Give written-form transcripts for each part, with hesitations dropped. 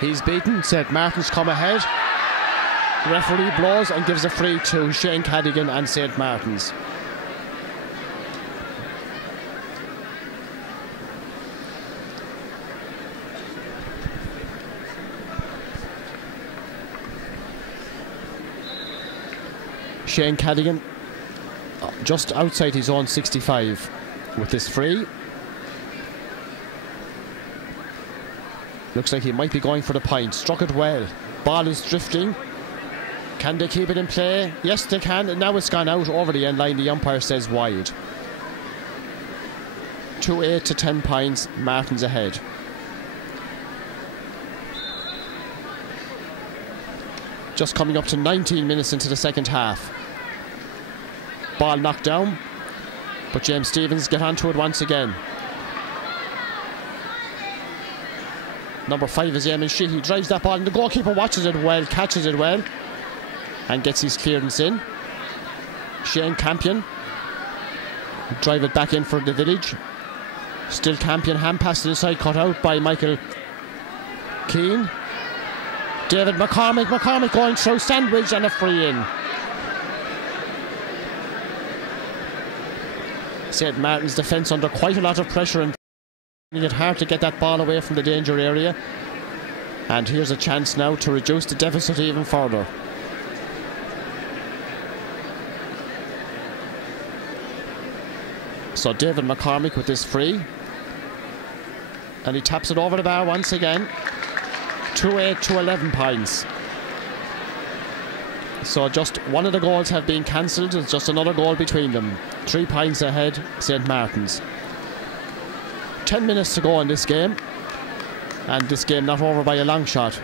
He's beaten. St. Martins come ahead. The referee blows and gives a free to Shane Cadigan and St. Martins. Shane Cadigan just outside his own 65 with this free. Looks like he might be going for the point. Struck it well. Ball is drifting. Can they keep it in play? Yes, they can. And now it's gone out over the end line. The umpire says wide. 2-8 to 10 points. Martins ahead. Just coming up to 19 minutes into the second half. Ball knocked down, but James Stephens get onto it once again. Number 5 is Eamon Sheehy. He drives that ball and the goalkeeper watches it well, catches it well and gets his clearance in. Shane Campion drive it back in for the Village. Still Campion, hand pass to the side, cut out by Michael Keane. David McCormick going through, sandwich and a free in. St. Martin's defence under quite a lot of pressure and finding it hard to get that ball away from the danger area. And here's a chance now to reduce the deficit even further. So David McCormick with this free. And he taps it over the bar once again. 2-8 to 11 points. So just one of the goals have been cancelled. It's just another goal between them. 3 points ahead, St. Martins. 10 minutes to go in this game. And this game not over by a long shot.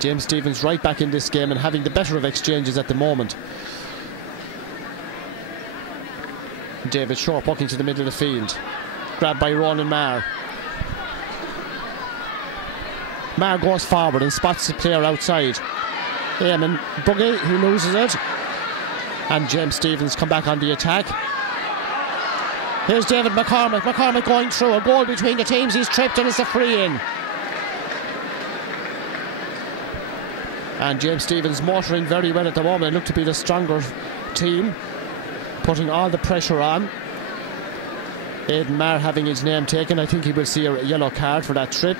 James Stephens right back in this game and having the better of exchanges at the moment. David Shore walking to the middle of the field. Grabbed by Ronan Marr. Marr goes forward and spots the player outside. Eamon Buggy, who loses it. And James Stephens come back on the attack. Here's David McCormick. McCormick going through. A goal between the teams. He's tripped and it's a free in. And James Stephens motoring very well at the moment. They look to be the stronger team, putting all the pressure on. Aidan Marr having his name taken. I think he will see a yellow card for that trip.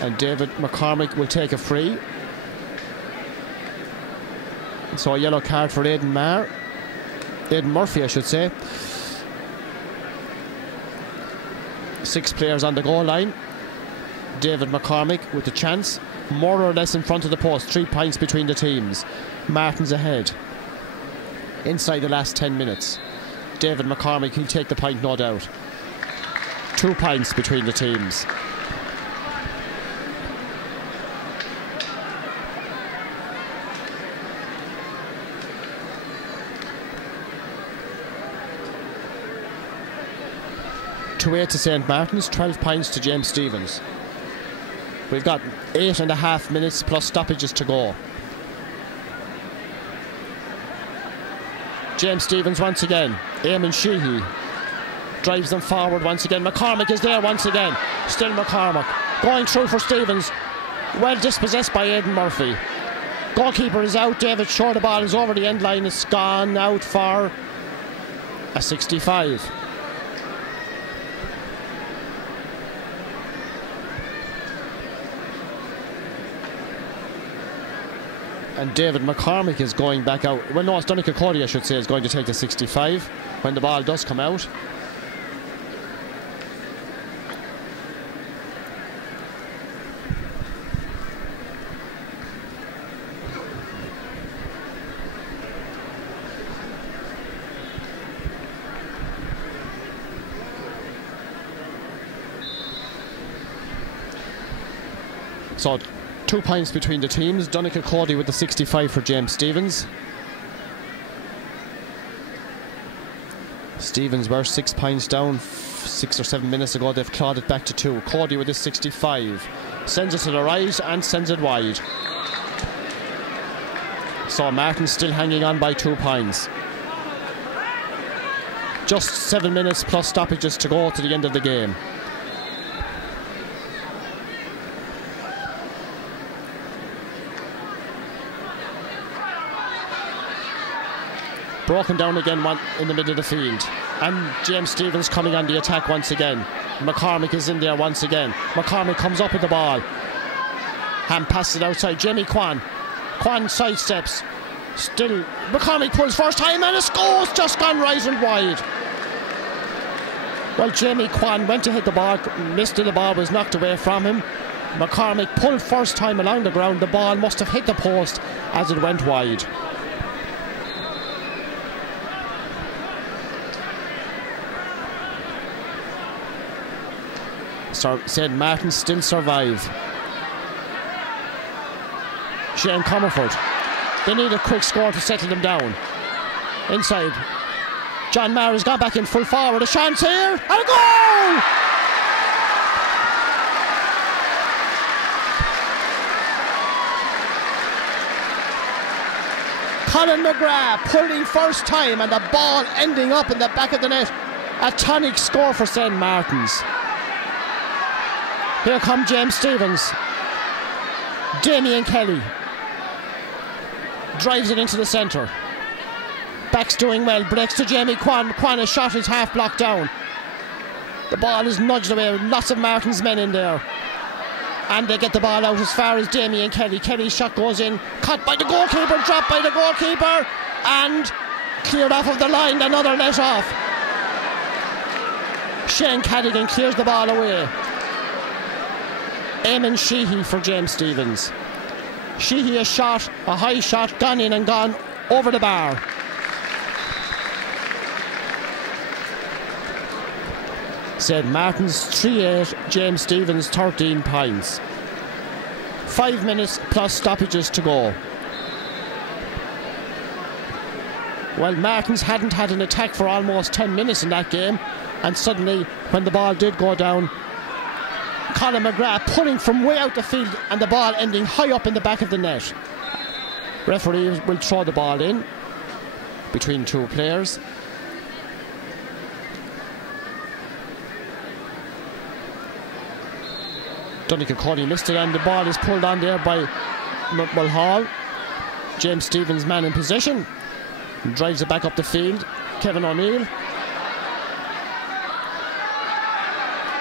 And David McCormick will take a free. So a yellow card for Aidan Murphy, I should say. 6 players on the goal line. David McCormick with the chance, more or less in front of the post. 3 points between the teams. Martins ahead. Inside the last 10 minutes. David McCormick, he'll take the point, no doubt. 2 points between the teams. .2-8 to St. Martins, 12 points to James Stephens. We've got 8.5 minutes plus stoppages to go. James Stephens once again. Eamon Sheehy drives them forward once again. McCormick is there once again. Still McCormick going through for Stephens. Well dispossessed by Aidan Murphy. Goalkeeper is out. David Shore, the ball is over the end line. It's gone out for a 65. And David McCormick is going back out. Well, no, it's Donica Cody, I should say, is going to take the 65 when the ball does come out. So 2 points between the teams. Donica Cody with the 65 for James Stephens. Stephens were 6 points down 6 or 7 minutes ago. They've clawed it back to 2. Cody with his 65 sends it to the right and sends it wide. So Martin still hanging on by 2 points. Just 7 minutes plus stoppages to go to the end of the game. Broken down again in the middle of the field. And James Stephens coming on the attack once again. McCormick is in there once again. McCormick comes up with the ball. Hand passes it outside. Jamie Kwan. Kwan sidesteps. Still, McCormick pulls first time and it scores. Just gone right and wide. Well, Jamie Kwan went to hit the ball. Missed it. The ball was knocked away from him. McCormick pulled first time along the ground. The ball must have hit the post as it went wide. St. Martins still survive. Shane Comerford. They need a quick score to settle them down. Inside. John Maher has gone back in full forward. A chance here. And a goal! Colin McGrath pulling first time and the ball ending up in the back of the net. A tonic score for St. Martins. Here come James Stephens. Damien Kelly drives it into the centre. Back's doing well, breaks to Jamie Kwan. Kwan's shot is half blocked down. The ball is nudged away, lots of Martins men in there. And they get the ball out as far as Damien Kelly. Kelly's shot goes in, caught by the goalkeeper, dropped by the goalkeeper, and cleared off of the line, another let off. Shane Cadigan clears the ball away. Eamon Sheehy for James Stephens. Sheehy a shot, a high shot, gone in and gone over the bar. St. Martins 3-8, James Stephens 13 points. 5 minutes plus stoppages to go. Well, Martins hadn't had an attack for almost 10 minutes in that game, and suddenly when the ball did go down, Colin McGrath pulling from way out the field and the ball ending high up in the back of the net. Referee will throw the ball in between two players. Donegal Cody missed it and the ball is pulled on there by Mulhall. James Stephens man in possession. Drives it back up the field. Kevin O'Neill.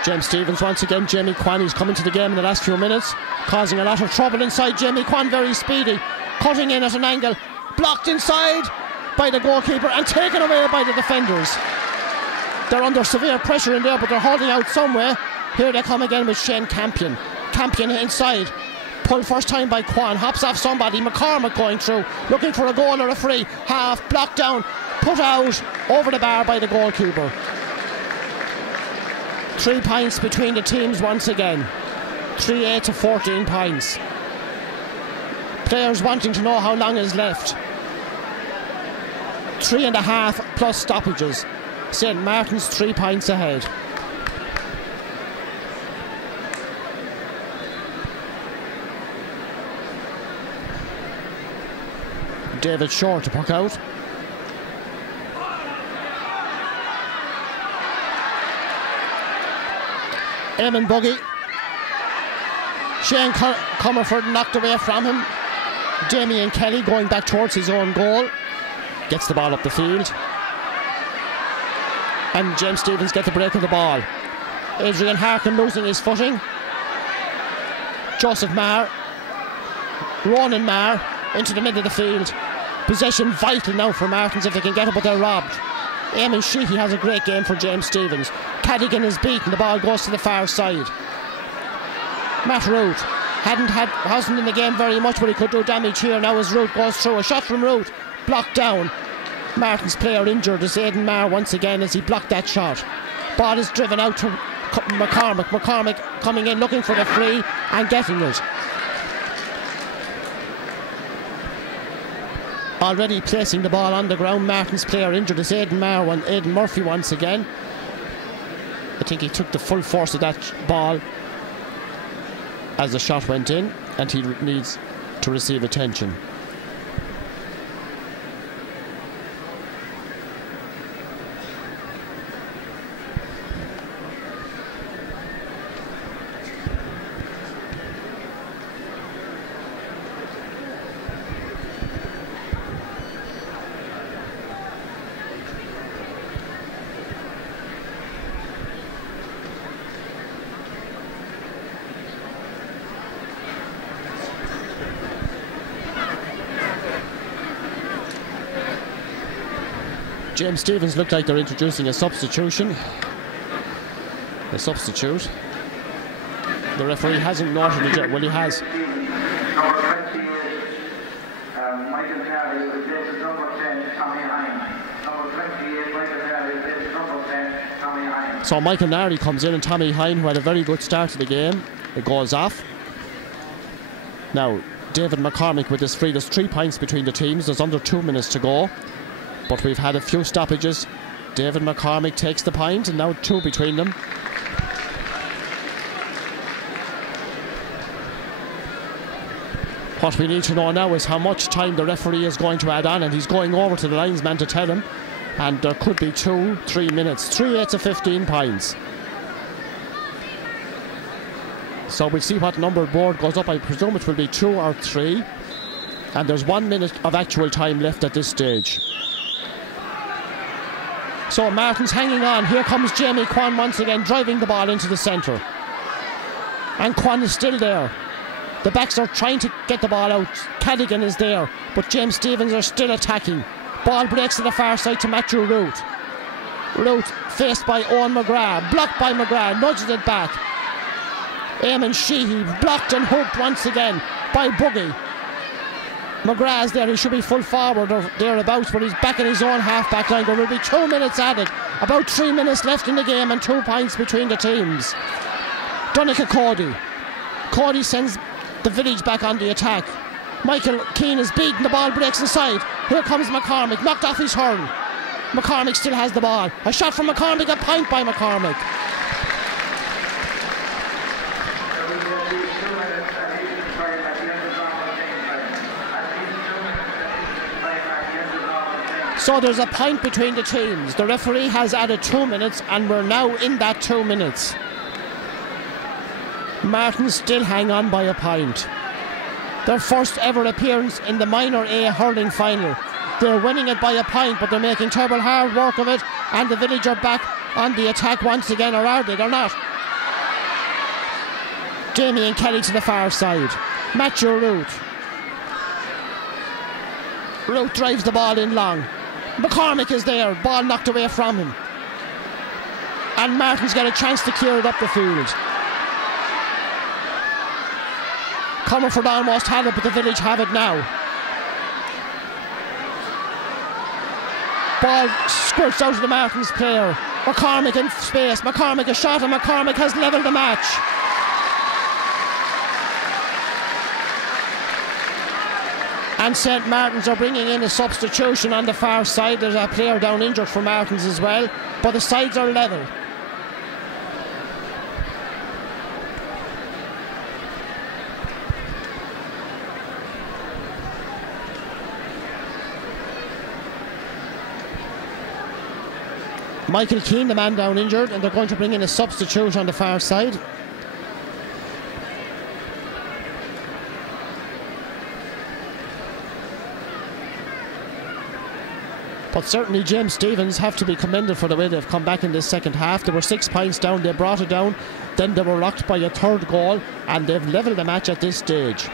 James Stephens once again. Jamie Kwan, he's coming to the game in the last few minutes, causing a lot of trouble inside. Jamie Kwan very speedy, cutting in at an angle, blocked inside by the goalkeeper and taken away by the defenders. They're under severe pressure in there, but they're holding out somewhere. Here they come again with Shane Campion. Campion inside, pulled first time by Kwan, hops off somebody. McCormick going through, looking for a goal or a free. Half blocked down, put out over the bar by the goalkeeper. 3 points between the teams once again. 3-8 to 14 points. Players wanting to know how long is left. 3.5 plus stoppages. St. Martins 3 points ahead. David Shore to puck out. Eamon Buggy. Shane Comerford knocked away from him. Damien Kelly going back towards his own goal. Gets the ball up the field. And James Stephens get the break of the ball. Adrian Harkin losing his footing. Joseph Maher. Ronan Maher into the middle of the field. Possession vital now for Martins if they can get it, but they're robbed. Eamon Sheehy has a great game for James Stephens. Cadigan is beaten, the ball goes to the far side. Matt Root hasn't in the game very much, but he could do damage here now as Root goes through. A shot from Root, blocked down. Martins player injured is Aidan Maher once again as he blocked that shot. Ball is driven out to McCormick. McCormick coming in looking for the free and getting it. Already placing the ball on the ground. Martins player injured is Aidan Murphy once again. I think he took the full force of that ball as the shot went in, and he needs to receive attention. James Stevens looked like they're introducing a substitution. A substitute. The referee hasn't noted it yet. Well, he has. Number 28, Michael Carey replaces number 10, Tommy Hine. Number 28, Michael Carey replaces number 10, Tommy Hine. So Michael Nari comes in, and Tommy Hine, who had a very good start to the game, it goes off. Now, David McCormick with this free. There's 3 points between the teams. There's under 2 minutes to go. But we've had a few stoppages. David McCormick takes the point, and now 2 between them. What we need to know now is how much time the referee is going to add on, and he's going over to the linesman to tell him. And there could be 2-3 minutes. 3/8 of 15 points. So we'll see what number board goes up. I presume it will be 2 or 3. And there's 1 minute of actual time left at this stage. So Martin's hanging on. Here comes Jamie Kwan once again, driving the ball into the centre. And Kwan is still there. The backs are trying to get the ball out. Cadigan is there, but James Stevens are still attacking. Ball breaks to the far side to Matthew Root. Root faced by Owen McGrath. Blocked by McGrath, nudges it back. Eamon Sheehy blocked and hooked once again by Buggy. McGrath's there, he should be full forward or thereabouts, but he's back in his own half-back line. There will be 2 minutes added. About 3 minutes left in the game and 2 points between the teams. Donica Cody. Cody sends the village back on the attack. Michael Keane is beaten, the ball breaks inside. Here comes McCormick, knocked off his hurl. McCormick still has the ball. A shot from McCormick, a point by McCormick. So there's a point between the teams. The referee has added 2 minutes, and we're now in that 2 minutes. Martin still hang on by a point. Their first ever appearance in the Minor A hurling final. They're winning it by a point, but they're making terrible hard work of it, and the village are back on the attack once again, or are they? They're not. Jamie and Kelly to the far side. Matthew Root. Root drives the ball in long. McCormick is there, ball knocked away from him. And Martin's got a chance to clear it up the field. Comerford almost had it, but the village have it now. Ball squirts out of the Martins player. McCormick in space. McCormick a shot, and McCormick has levelled the match. And St. Martins are bringing in a substitution on the far side. There's a player down injured for Martins as well, but the sides are level. Michael Keane, the man down injured, and they're going to bring in a substitute on the far side. But certainly James Stevens have to be commended for the way they've come back in this second half. They were 6 points down, they brought it down, then they were rocked by a third goal, and they've levelled the match at this stage.